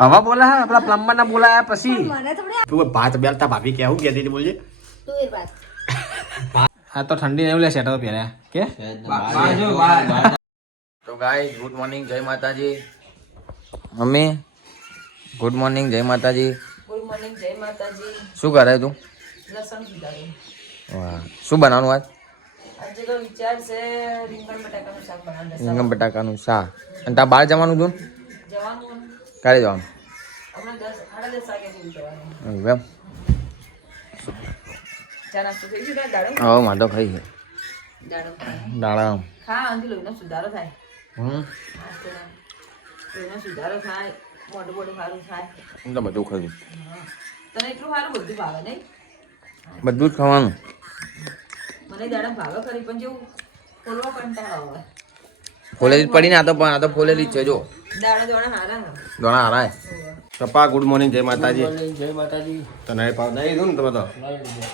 હવે બોલા હા આપણા પ્લમ્બર ના બોલાયા પછી તું ભાત બેલતા ભાભી કેવું કહેતી હતી બોલજે હા તો ઠંડી નહીં લે સેટર પહેર્યા કે તો ગાઈસ ગુડ મોર્નિંગ જય માતાજી મમ્મી ગુડ મોર્નિંગ જય માતાજી ગુડ મોર્નિંગ જય માતાજી શું કરે તું લસણ સુધારું વાહ શું બનાવવાનું આજ આજે તો વિચાર છે રીંગણ બટાકાનું શાક બનાવવાનું રીંગણ બટાકાનું શાક અને તાર બહાર જવાનું હતું જવાનું ક્યારે જવાનું હમણાં 10:30 વાગે જેવું જવાનું એમ ચા નાસ્તો થઈ ગયો દાડમ હવે માધો ખાઈ છે દાડમ દાડા ખા અંધી લોહીનો સુધારો થાય હમ લોહીનો સુધારો થાય મોઢું મોઢું સારું થાય હું તો બધું ખાધું તને એટલું સારું બધું ભાવે નહીં બધું જ ખાવાનું મને દાડમ ભાવે ખરી પણ જેવું ફોલવા કંટાળો આવે ફોલેલી જ પડી ને આ તો પણ આ તો ફોલેલી જ છે જો દાડા દોડા હારા ને દોણા હારાય પપ્પા ગુડ મોર્નિંગ જય માતાજી જય માતાજી તો નહીં પાવ નહીં દઉં ને તમે તો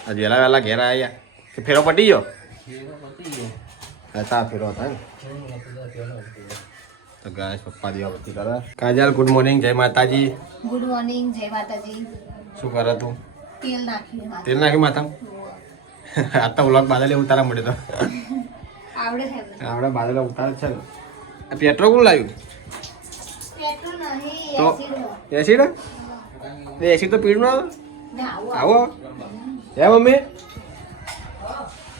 હજી વહેલા વહેલા ઘેર આવ્યા કે ફેરો પટી ગયો હતા ફેરો હતા ને તો ગાય પપ્પા દીવાબત્તી કરે કાજલ ગુડ મોર્નિંગ જય માતાજી ગુડ મોર્નિંગ જય માતાજી શું કરે તું તેલ નાખ્યું તેલ નાખ્યું માથામાં આ તો વ્લોગ બાદલે ઉતારા મળે તો આવડે છે આપણે બાદલે ઉતારે છે ને આ પેટ્રોલ કોણ લાવ્યું પેટ્રોલ નહીં તો એસિડ એસિડ એસિડ તો પીડું આવે ના આવો આવો હે મમ્મી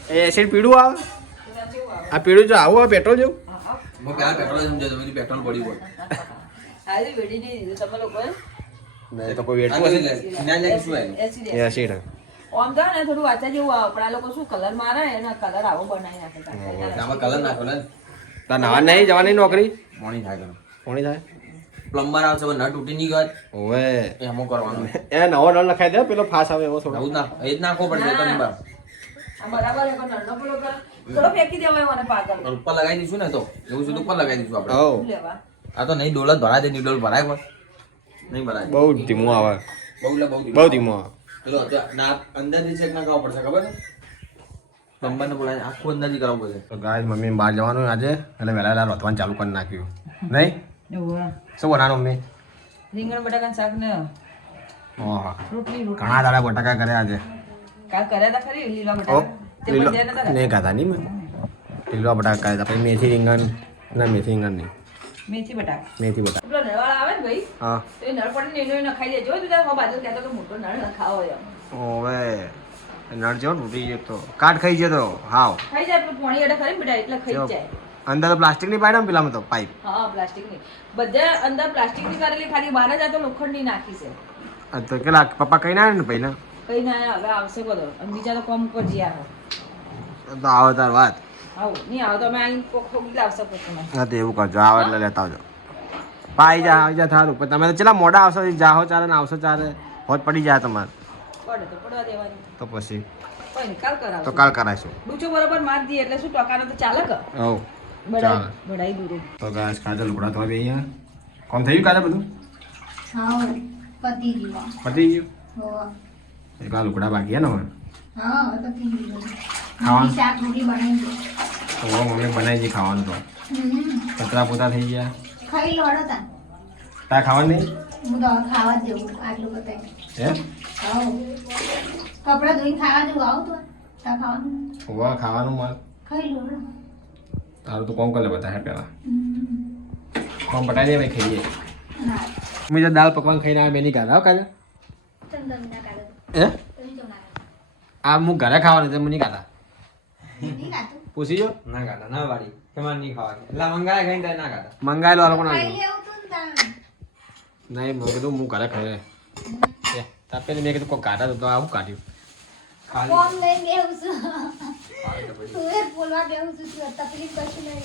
એ એસિડ પીડું આવે આ પીડું જો આવું આવે પેટ્રોલ જેવું હું પેલા પેટ્રોલ સમજે તો પેટ્રોલ પડી ગયું આજે વેડી નહીં દીધું તમે લોકોએ નહીં તો કોઈ વેટવું હશે એસિડ આમ તો ને થોડું વાંચા જેવું આવે પણ આ લોકો શું કલર મારે એના કલર આવો બનાવી નાખે આમાં કલર નાખો ને તાર નાવા નહીં જવાની નોકરી મોર્નિંગ થાય કોણી થાય પ્લમ્બર આવશે નટ તૂટી નહીં ગયો ઓવે એ હમો કરવાનું એ નવો નળ લખાઈ દે પેલો ફાસ આવે એવો થોડો આવું ના એ જ નાખવો પડશે તો નહીં આ બરાબર છે પણ નળનો પેલો કલર થોડો ફેંકી દેવાય મને પાગલ ઉપર લગાવી દઈશું ને તો એવું છે તો ઉપર લગાવી દઈશું આપણે હો શું લેવા આ તો નહીં ડોલ જ ભરાય દે નહીં ડોલ ભરાય પણ નહીં ભરાય બહુ ધીમું આવે બહુ બહુ ધીમું આવે ચલો ના અંદાજી ચેક ના કરવો પડશે ખબર ને પ્લમ્બરને બોલાવીને આખું અંદાજી કરવું પડશે તો ગાય મમ્મી બહાર જવાનું આજે એટલે વહેલા વહેલા રોતવાનું ચાલુ કરી નાખ્યું નહીં શું બનાવવાનું મમ્મી રીંગણ બટાકાનું શાક ને ઓહ રોટલી રોટલી ઘણા દાડા બટાકા કર્યા આજે કાલ કર્યા તા ખરી લીલા ઓ બટાકા તે લીલો મજા નતા નહીં ખાતા નહીં મેં લીલો બટાકા કર્યા હતા પછી મેથી રીંગણ ના મેથી રીંગણ નહીં મેથી બટાકા મેથી બટાકા પેલો નળવાળા આવે ને ભાઈ હા તો એ નળ પડે ને એનો નખાઈ દેજો તું તારા બાજુ કહેતો તો મોટો નળ નખાવો એમ ઓવે નળ જેવો તૂટી ગયો તો કાટ ખાઈ ગયો તો હાવ ખાઈ જાય પણ પાણી અડે ખરી બેટા એટલે ખાઈ જ જાય અંદર તો પ્લાસ્ટિકની પાઇપ પેલામાં તો પાઇપ હા પ્લાસ્ટિકની બધા અંદર પ્લાસ્ટિકની કરેલી ખાલી બહાર જ આ તો લોખંડની નાખી છે તો કેટલા પપ્પા કઈ ના ને પહેલા કઈ ના હવે આવશે બધો અને બીજા તો કોમ પર જ્યાં હો તો આવે તાર વાત આવો નહીં આવો તો અમે અહીં ખોગી લાવશે પછી હા તો એવું કરજો આવે એટલે લેતા આવજો પાઈ જા આવી જા થારું પણ તમે તો ચેલા મોડા આવશો જાહો ચાલે ને આવશો ચાલે હોત પડી જાય તમારે પડે તો પડવા દેવાની તો પછી કોઈ નિકાલ તો કરાવશે કાલ કરાવીશું ડૂચો બરાબર માર દઈએ એટલે શું ટકાનો તો ચાલે કે હવ બડાઈ દૂર તો ગાય કાજલ લુગડા તો અહીંયા કોમ થઈ ગયું કાજલ બધું હા પતી ગયો પતી ગયું હો એક આ લુગડા બાકી હે ને હવે હા પતી ગયો ખાવાનું? શાક રોટી બનાવી દો તો હવે મમ્મી બનાવી છે ખાવાનું તો કચરા પોતા થઈ ગયા ખાઈ લો હળો તા તાર ખાવાનું નહીં હું તો હવે ખાવા જ જેવું આટલું બતાવી હે આવો કપડા ધોઈને ખાવા જેવું આવું તો તા ખાવાનું હોવા ખાવાનું માર ખાઈ લો હળો તારું તો કોમ કરે બધા હે પેલા કોમ પટાઈ દે ભાઈ ખાઈએ ના મેં તો દાળ પકવાન ખાઈને આ બેની ગાધા કાલે ચંદન ના કાઢો હે તમે જો ના આ હું ઘરે ખાવાનું છે મને નહીં ખાતા નહીં ખાતું પૂછી જો ના ગાતા ના વાળી તમારે નહીં ખાવાની એટલે મંગાય ખાઈને ત્યારે ના ગાતા મંગાયેલો આ લોકો ના ખાઈ લેવું તું ને તાણ નહીં મેં કીધું હું ઘરે ખાઈ લે તાપે મેં કીધું કોઈ કાઢા તો આવું કાઢ્યું કોમ લઈને બેહું છું તું એ બોલવા બેહું છું તું તકલીફ કશું નહીં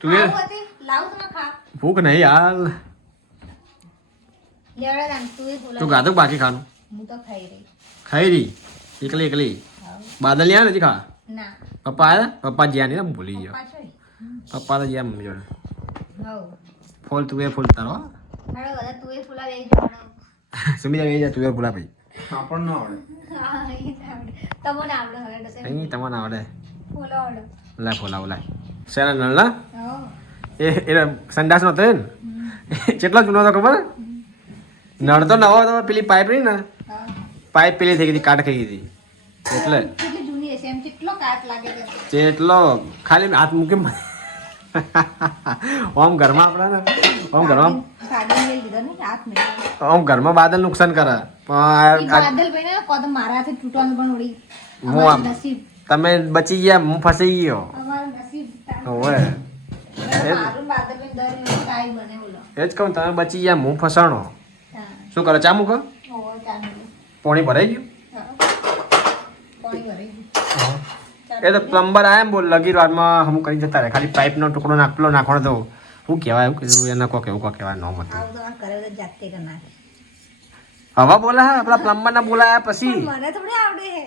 તું એ આવું હતી લાવ તો ખા ભૂખ નહીં હાલ લેવડા દાન તું એ બોલવા તું ગાધું બાકી ખાનું હું તો ખાઈ રહી ખાઈ રહી એકલી એકલી બાદલ યા નથી ખા ના પપ્પા આવ્યા પપ્પા જ્યાં નહીં હું ભૂલી ગયો પાછો પપ્પા તો જ્યાં મમ્મી જોડે હવ ફૂલ તું એ ફૂલ તારો હાડો બધા તું એ ફૂલા વેઈ જવાનો સુમી જા તું એ ફૂલા ભાઈ આપણને ના આવડે હા એ આવડે તમને આવડે હવે અહીં તમને આવડે ફૂલો આવડે લાય ફોલા લાય શેના નળના હો એ સંડાસ નતો ને કેટલો જૂનો હતો ખબર નળ તો નવો હતો પેલી પાઇપ રહી ને હા. પાઇપ પેલી થઈ ગઈ હતી કાટ થઈ ગઈ હતી એટલે કેટલી જૂની હશે એમ કેટલો કાટ લાગે છે એટલો ખાલી હાથ મૂકી ઓમ ઘરમાં આપણા ને ઓમ ઘરમાં સાડી લઈ લીધો ને હાથ મેળવ્યો. ઓમ ઘરમાં બાદલ નુકસાન કરે ઈ પણ બાદલ ભાઈ ને કોદ મારા હાથે તૂટવાનું પણ ઉડી હું અમારું આમ- નસીબ તમે બચી ગયા હું ફસાઈ ગયો અમારું નસીબ ઓવે મારું બાદલ ભાઈ દર વખતે કાંઈ બને બોલો એ જ કહું તમે બચી ગયા હું ફસાણો હા શું કરે ચા મૂકો ઓહો ચાંદલો પોણી ભરાઈ ગયું પાણી ભરાઈ ગયું એ તો પ્લમ્બર આયા ને બોલ લગી વારમાં હમ કરી જતા રહે ખાલી પાઇપનો ટુકડો નાખલો નાખવાનો તો શું કહેવાય એવું કીધું એને કોક એવું કોક કહેવાય નોમ હતું આવું તો આ કરે તો જાતે કરી નાખે હવે બોલા હા આપણા પ્લમ્બરના બોલાયા પછી પણ મને થોડી આવડે હે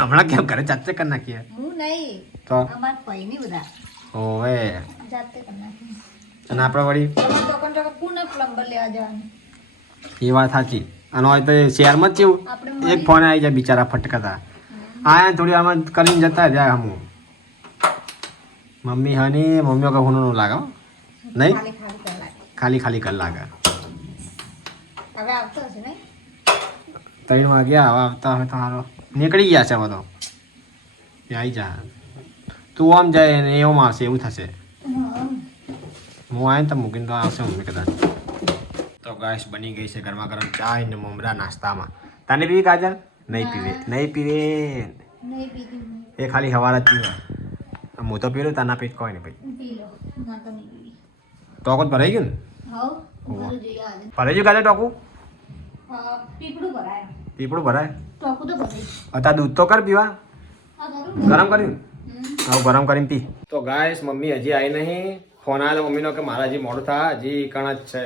હમણાં કેમ કરે જાતે કરી નાખીએ હું નહીં તો અમાર ભાઈ ની બધા ઓવે જાતે કરી નાખે અને આપણે વળી ચોકન કોને પ્લમ્બર લેવા જવાનું એ વાત સાચી અને હોય તો શહેરમાં જ કેવું આપણે એક ફોન આવી જાય બિચારા ફટકતા આયા થોડી આમાં કરીને જતા જાય હમું મમ્મી હની મમ્મીઓ કે હું લાગે હો. નહીં ખાલી ખાલી કરી નાખે ખાલી ખાલી કર લાગે હવે આવતો હશે નહીં 3 વાગ્યા હવે આવતા હોય તો હારો નીકળી ગયા છે હવે તો એ આવી જા તું આમ જાય ને એવું આવશે એવું થશે હું આવે તો મૂકીને તો આવશે મમ્મી કદાચ તો ગાઈસ બની ગઈ છે ગરમા ગરમ ચા ને મમરા નાસ્તામાં તને પીવી કાજલ નહીં પીવે નહીં પીવે નહીં પીધી એ ખાલી હવાર જ પીવે હું તો પીવું તાના પીઠ કોઈ નહીં ભાઈ પી લો ના તો નહીં પીવી ટોકો ભરાઈ ગયું ને હવ ઘરે જઈએ આજે ભરાઈ ગયું કાલે ટોકું પીપળું ભરાય પીપળું ભરાય ટોકું તો ભરાય અત્યારે દૂધ તો કર પીવા હા કરું ગરમ કર્યું હવે ગરમ કરીને પી તો ગાઈસ મમ્મી હજી આવી નહીં ફોન આવ્યો મમ્મીનો કે મારા હજી મોડું થાય હજી કણ જ છે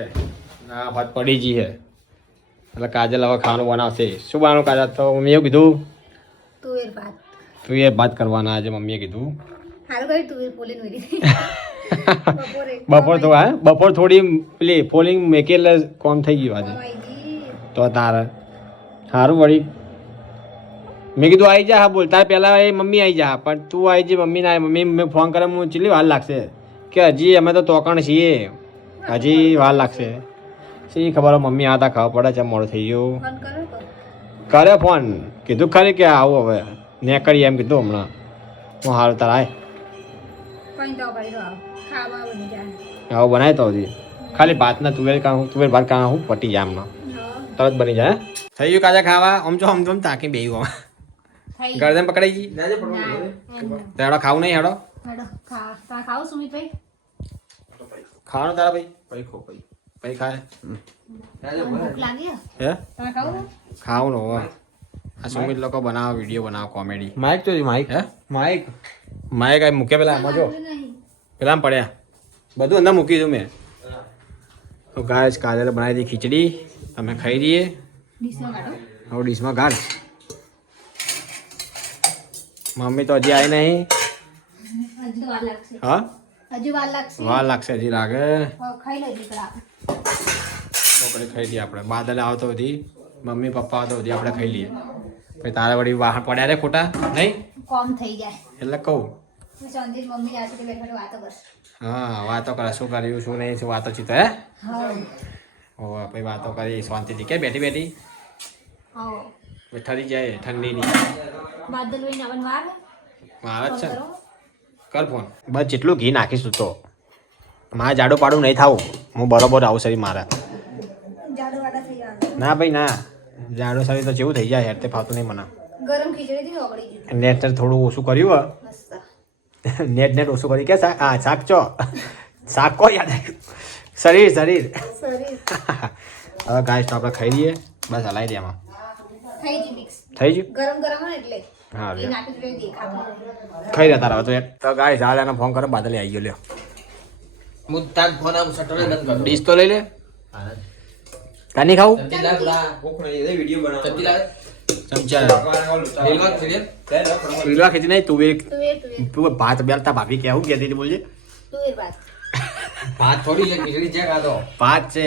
ના ભાત પડી ગઈ છે એટલે કાજલ હવે ખાવાનું બનાવશે શું બનાવવાનું કાજલ તો મમ્મી એવું કીધું તુવેર ભાત તું એ ભાત કરવાના આજે મમ્મીએ કીધું હાલ ગઈ તુવેર પોલીન મેરી બપોરે બપોર તો હા બપોર થોડી પેલી ફોલિંગ મેકી એટલે કોમ થઈ ગયું આજે કમાઈ તો તારે સારું વળી મેં કીધું આવી જા હા બોલ તારે પહેલાં એ મમ્મી આવી જા પણ તું આવી જી મમ્મી ના મમ્મી મેં ફોન કરે હું ચીલી વાર લાગશે કે હજી અમે તો તોકણ છીએ હજી વાર લાગશે શી ખબર હોય મમ્મી આવતા ખબર પડે છે મોડું થઈ ગયું ફોન કરો તો કરે ફોન કીધું ખરી કે આવું હવે ને કરીએ એમ કીધું હમણાં હું હાલ તાર આય કઈ તો કરી દો ખાવા બની જાય આવું બનાય તો હજી ખાલી ભાતના તુવેર ભાત કાં હું પટી જાય હમણાં તરત બની જાય થઈ ગયું કાજા ખાવા આમ જો તાકી બેહ્યું થઈ ગરદન પકડાઈ ગઈ તો હેડો ખાવું નહીં હેડો હેડો તા ખાવ સુમિતભાઈ ખાવાનું તારા ભાઈ ભાઈ ખો ભાઈ ભાઈ ખાય ભૂખ લાગી હે તા ખાવ ખાવું ને હવે આ સુમિત લોકો બનાવો વિડીયો બનાવો કોમેડી માઇક તો માઇક હે માઇક માએ કાંઈ મૂક્યા પેલા આમાં જો નહીં પેલા આમ પડ્યા બધું અંદર મૂકી દઉં મેં તો ગાય કાજલે બનાવી હતી ખીચડી તમે ખાઈ દઈએ ડીશમાં કાઢો હવે ડીશમાં ગાળ મમ્મી તો હજી આવી નહીં હજુ તો વાર લાગશે હા હજુ વાર લાગશે વાર લાગશે હજી લાગે ખાઈ લો દીકરા છોકરી ખાઈ લઈએ આપણે બાદલ આવતો હતી મમ્મી પપ્પા આવતો હતી આપણે ખાઈ લઈએ પછી તારે વળી વાહણ પડ્યા રે ખોટા નહીં કોમ થઈ જાય એટલે કહું શાંતિ મમ્મી આ સુધી બેઠા વાતો કરશે હા વાતો કરે શું કર્યું શું નહીં શું વાતો ચીતો હે હા ઓ પછી વાતો કરી શાંતિથી કે બેઠી બેઠી હા પછી ઠરી જાય ઠંડીની બાદલ ભાઈ આવન વાર મારા જ છે કરો કર ફોન બસ જેટલું ઘી નાખીશું તો મારે જાડું પાડું નહીં થાવું હું બરોબર આવું શરીર મારા જાડો વાડા થઈ ગયા ના ભાઈ ના જાડું શરીર તો જેવું થઈ જાય હેર તે ફાવતું નહીં મને ગરમ ખીચડી થી ઓગળી ગયું નેટ થોડું ઓછું કર્યું મસ્ત નેટ ઓછું કર્યું કે હા શાક ચો શાક કો યાદ આવ્યું શરીર શરીર શરીર હવે ગાય તો આપણે ખાઈ લઈએ બસ હલાવી દે આમાં થઈ ગયું મિક્સ થઈ ગયું ગરમ ગરમ હોય ને એટલે હા એ લ્યો નાખી દે દેખાતું ખાઈ રહ્યા તારા તો ગાય ચાલ એને ફોન કરો બાદલે આવી ગયો લ્યો હું તાર ફોન આવું શટર બંધ કર ડીશ તો લઈ લે કાની ખાવું ચમચી લાવ લા વિડીયો બનાવો ચમચી લાવ ચમચા રેલવા ખીચડી પીલવા ખેતી નહીં તુવેર તુવેર તુવેર ભાત બેલતા ભાભી કેવું કહેતી હતી બોલજે તુવેર ભાત ભાત થોડી છે ખીચડી છે ખાતો ભાત છે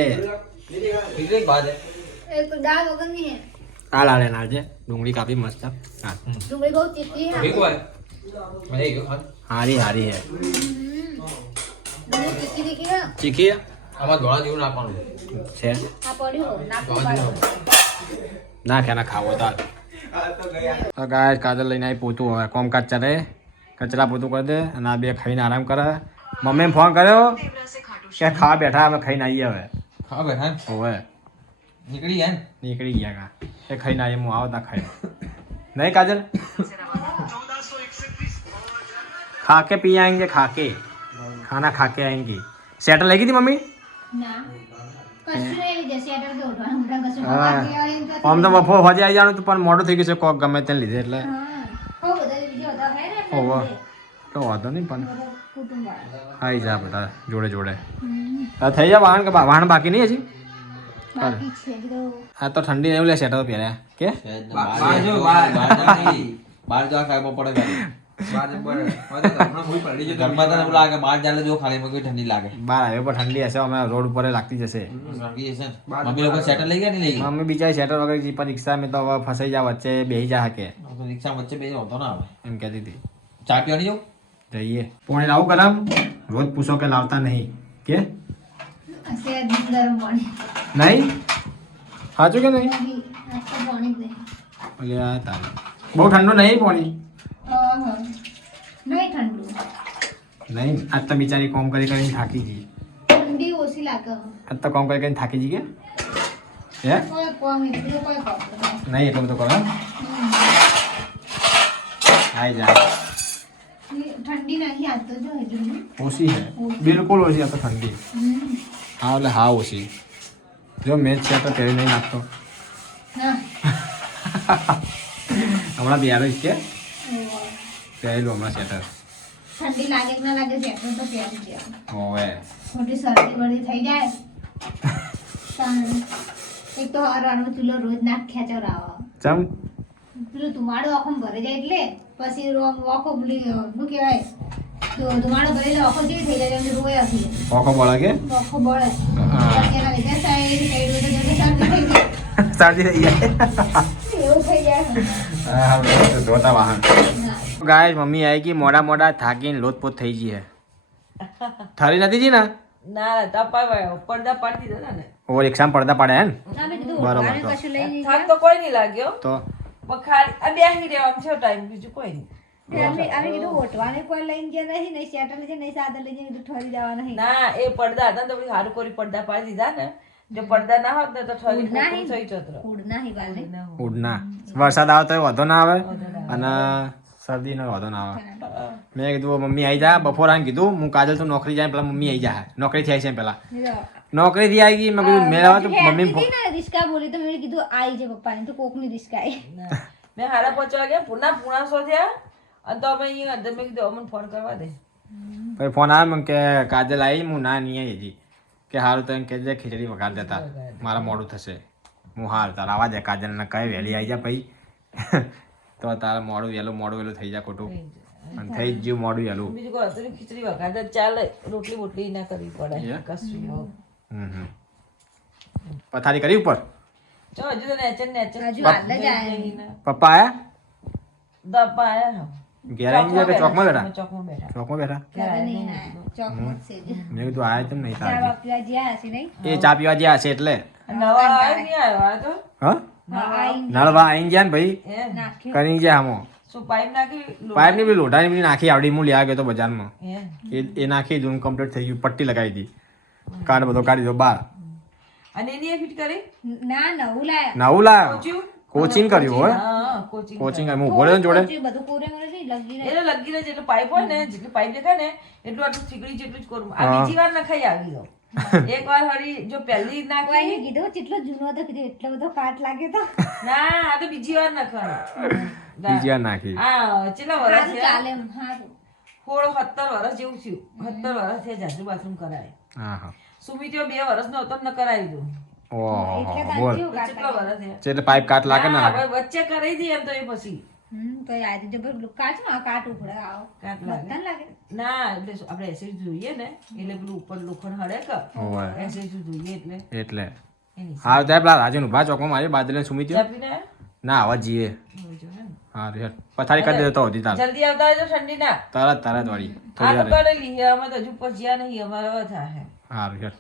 ખીચડી ભાત છે એ તો દાળ વગરની હે આ લાડે નાળ છે ડુંગળી કાપી મસ્ત હા ડુંગળી બહુ તીખી હે ઠીક હોય મને ગયો ખાન હારી હારી હે તીખી તીખી હા. ચીખી આમાં ધોળા જેવું નાખવાનું છે આ પડ્યું નાખવું પાડું. નાખે ના ખાવો તાર તો ગાય કાજલ લઈને આવી પોતું હવે કોમકાજ ચાલે કચરા પોતું કરી દે અને આ બે ખાઈને આરામ કરે મમ્મીને ફોન કર્યો કે ખાવા બેઠા અમે ખાઈને આવીએ હવે ખાવા બેઠા હોવે નીકળી ગયા ને નીકળી ગયા કા એ ખાઈને આવીએ હું આવતા ખાઈ નહીં કાજલ खा के पी आएंगे खा के खाना खा के आएंगे सेटर लगी थी मम्मी ના કશું નહીં લીધે શેટર કે ઉઠવાનું ઉઠવાનું કશું હા. ખબર નહીં આવે એમ તો આમ તો બપોર હોજે આવી જવાનું પણ મોડું થઈ ગયું છે કોક ગમે તેને લીધે એટલે હા હો બધા બીજો હતા હે ને એટલે હોવે. લીધે. તો વાંધો નહીં પણ બધા કુટુંબ વાળા. આવી જા બધા જોડે જોડે હમ. આ થઈ જા વાહન કે વાહન બાકી નહીં હજી બાકી છે કીધું આ તો ઠંડી નહીં લે સેટર પહેર્યા કે બહાર જો, બહાર. બહાર જવા ખાવા પડે બાર જબ્બર. હવે તો હમણાં ભૂઈ પડી જતો. ઘરમાં તને એવું લાગે બહાર ચાલે જો ખાલી કોઈ ઠંડી લાગે બહાર આવ્યો પણ ઠંડી હશે અમે રોડ ઉપર લાગતી જશે લાગી જશે ને. મમ્મી લોકો સેટર લઈ ગયા ને લઈ ગયા મમ્મી બિચારી સેટર વગર જી પણ રિક્ષા મેં તો હવે ફસાઈ જા વચ્ચે બેસી જા કે તો રિક્ષા વચ્ચે બે હોતો ના આવે એમ કહેતી હતી ચા પીવાની જાઉં જઈએ પોણે લાવું ગરમ રોજ પૂછો કે લાવતા નહીં કે હશે ગરમ પાણી નહીં સાચું કે નહીં નહીં આ તો પાણી જ નહીં ઓલે આ તારે બહુ ઠંડુ નહીં પાણી હા હા નહીં ઠંડુ નહીં આજ તો બિચારી કોમ કરી કરીને થાકી ગઈ ઠંડી ઓછી લાગે આજ તો કોમ કરી કરીને થાકી ગઈ કે હે કોઈ કોમ એટલું કોઈ કોમ નહીં એટલું બધું કરો આવી જા ઠંડી નથી આજ તો જો હજુ ઓછી છે બિલકુલ ઓછી આ તો ઠંડી હા એટલે હા ઓછી જો મેચ છે તો પહેરી નહીં નાખતો હા હમણાં બિહારીશ કે પહેરેલું હમણાં સેટર ઠંડી લાગે કે ના લાગે સ્વેટર તો પહેરી દેવાનું હોવે મોટી શરદી વરદી થઈ જાય તાણ. એક તો હરવાનો ચૂલો રોજ નાખ ખેંચવરાવો ચમ પેલું ધુમાડો આખો ભરે જાય એટલે પછી આખો પેલી શું કહેવાય તો ધુમાડો ભરેલો આખો કેવી થઈ જાય એમ રોયા છે ઓખો બળે કે આખો બળે હા. એના લીધે સાઈડ સાઈડ બધે જઈને શરદી થઈ જાય શરદી થઈ જાય એવું થઈ જાય હા, ધોતા વાહન ના. ગાય મમ્મી આવી ગઈ મોડા મોડા થાકીને લોથપોથ થઈ ગઈ હે થારી નથી જી ને ના તપાવાયો પડદા પાડી દીધા ને ઓ રિક્ષામાં પડદા પાડે હે ને અમે કીધું બરાબર ઉઘાડે તો. કશું લઈ નહીં થાક તો કોઈ નહીં લાગ્યો તો પણ ખાલી આ બેસી રહેવાનું છે ટાઈમ બીજું કોઈ નહીં અમે કીધું ઓટવાને કોઈ લઈને ગયા નહીં નહીં શેટર લઈ જાય નહીં સાદા લઈ જાય કીધું ઠરી જવા નહીં ના એ પડદા હતા ને તો પછી હારું કરી પડદા પાડી દીધા ને જો પડદા ના હોત ને તો ઠરી ઉડ નહીં. થઈ જતો ઉડ નહીં વાલે ઉડના વરસાદ આવે તો વાંધો ના આવે અને શરદીનો વાંધો ના આવે મેં કીધું મમ્મી આવી જા બપોર આને કીધું હું કાજલ તું નોકરી જાય પેલા મમ્મી આવી જા નોકરીથી આવી છે પેલા નોકરીથી આવી ગઈ મેં કીધું મેં આવે તો મમ્મી રિસ્કા બોલી તો મેં કીધું આઈ છે પપ્પાને તો કોકની રિસ્કા આવી મેં હાડા પહોંચવા ગયા પૂણા સો થયા અને તો અમે અહીંયા અંદર મેં કીધું અમને ફોન કરવા દે પછી ફોન આવ્યો મને કે કાજલ આવી હું ના નહીં આવી હજી કે સારું તો એમ કહેજે ખીચડી વઘાર દેતા મારા મોડું થશે હું હાર તારા આવા દે કાજલને કહે વહેલી આવી જા પછી તો તારા મોડું વહેલું થઈ જાય ખોટું અને થઈ જ ગયું મોડું વહેલું બીજું કોઈ હતું નહીં, ખીચડી વઘાર દે ચાલે રોટલી બોટલી ના કરવી પડે Yeah. કશું હો. હમ. પથારી કરી ઉપર જો હજુ તો નેચર હજુ હાલ જ આયા. પપ્પા આયા દબ્બા આયા ઘેર આવી ગયા કે ચોકમાં બેઠા ચોકમાં બેઠા ચોકમાં બેઠા ત્યારે નહીં આયા. ચોકમાં જ છે જ. મેં કીધું આયા તેમ નહીં ચા તારા વાપીવા જ્યાં હશે નહીં એ ચા પીવા જ્યાં હશે એટલે નવા આવ્યો નહીં આવ્યો આ તો હા હા, આઈને નળવા આવીને ગયા ને ભાઈ હે નાખ્યું. કરી ગયા આમો શું પાઇપ નાખી પાઇપ ની બી લોઢાની બધી નાખી આવડી હું લેવા ગયો તો બજારમાં હે એ નાખી દૂન કમ્પ્લીટ થઈ ગયું પટ્ટી લગાવી દીધી કાર્ડ બધો કાઢી દીધો બહાર અને એની ફિટ કરી ના નવું લાયા. નવું લાયો કોચિંગ કોચિંગ કર્યું હોય હા કોચિંગ કોચિંગ હું ઉભો રહ્યો ને જોડે કોચી બધું કોરે મોરે નહીં લગી રહે. એટલે લગીને જેટલું પાઇપ હોય ને જેટલું પાઇપ દેખાય ને એટલું આટલું થીગડી જેટલું જ કરું આ હા. બીજી વાર નખાઈ આવી દો એક વાર હળી જો પહેલી કોઈને નાખી કીધું કેટલો જૂનો હતો કીધું એટલો બધો કાટ લાગે તો ના આ તો બીજી વાર નખાય બીજી વાર નાખી હા કેટલા વર્ષ સારું થયા ચાલે એમ સારું. 17 વર્ષ જેવું થયું 17 વર્ષ થયા જાજુ બાથરૂમ કરાય હા હા સુમિત્યો 2 વર્ષનો હતો ને ન કરાવી દઉં ઓહો એટલે બોલ કાઢ્યું કાટ કેટલા લાગે. વર્ષ થયા એટલે પાઇપ કાટ લાગે ને હા, હવે વચ્ચે કરી દઈએ એમ તો એ પછી તો એ આજે જબર કાટ માં કાટ ઉપડે આવો કાટ લાગે. બધાને લાગે. ના એટલે શું, આપણે એસિડ જોઈએ ને એટલે પેલું ઉપર લોખંડ હળે કે ઓવે એસિડ જોઈએ એટલે એટલે એની હા ત્યાં પેલા રાજન ઉભા ચોકમાં મારી બાદલે સુમી ચા પીને આયા? ના આવા જઈએ હવે જો ને. હારું હેડ પથારી કરી દેતો હતી તાર જલ્દી આવતા રહેજો ઠંડીના તરત વળી આ થોડી તો વાર કરેલી છે અમે તો હજુ પહોંચ્યા નહીં અમારે હવે થાય હારું હેડ